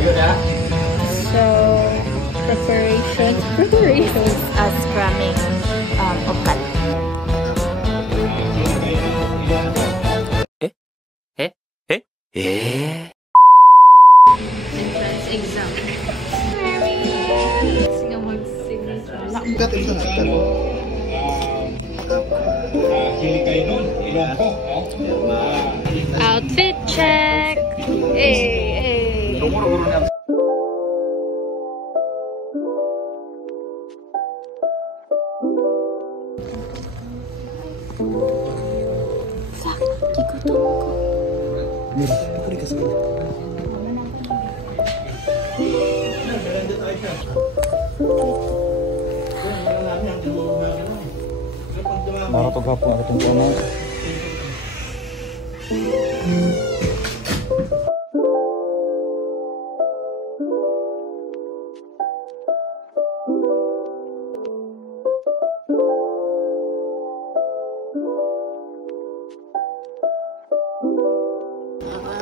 So, preparations as scrumming okat. Entrance exam. Outfit check. Hey. Marah to gapong ako itong kama.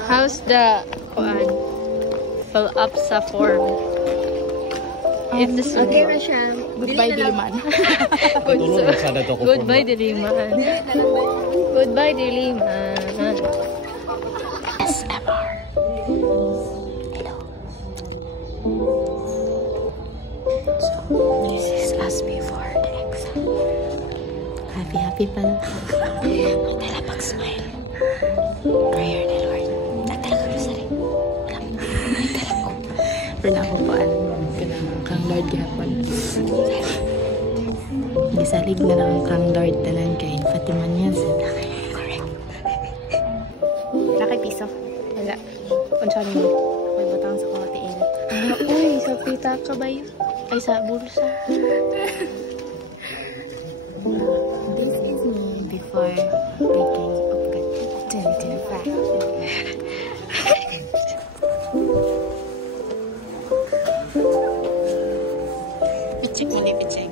How's the fill up sa form? If this okay na siya. Goodbye, Diliman. Goodbye, Diliman. Goodbye, Diliman. SMR. Hello. So, this is us before the exam. Happy pala. Magdala pag-smile. Prayer ni Lord. Nagdala ka sa rin. Nagdala ko. Pero na ako paan. Kang Lord gihapon. Gisalig na lang kang Lord tanan kay Fatima niya sa correct. Nakay piso. Wala. Unsa ni mo? May butang sa katiin. Uy, sa pita ka ba yun? Ay, sa bulsa. This is me before taking upgrade 2025. Picheng muli, picheng.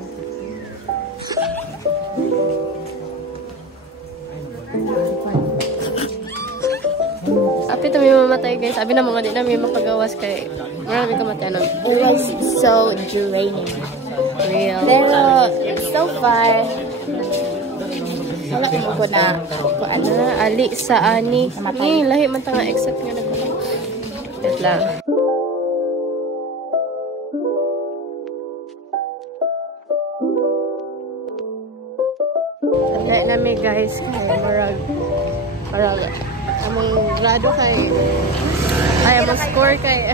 Api ito may mamatay guys. Sabi na mga di na may makagawas kay marami kamatay na. It was so draining. Real. Pero, so far, wala ko na Ano na, ali sa ani. Ngayon, lahi man tanga except nga nagpapay. Wait lang. Kaya namin guys, kaya marag among grado kay ay among score kay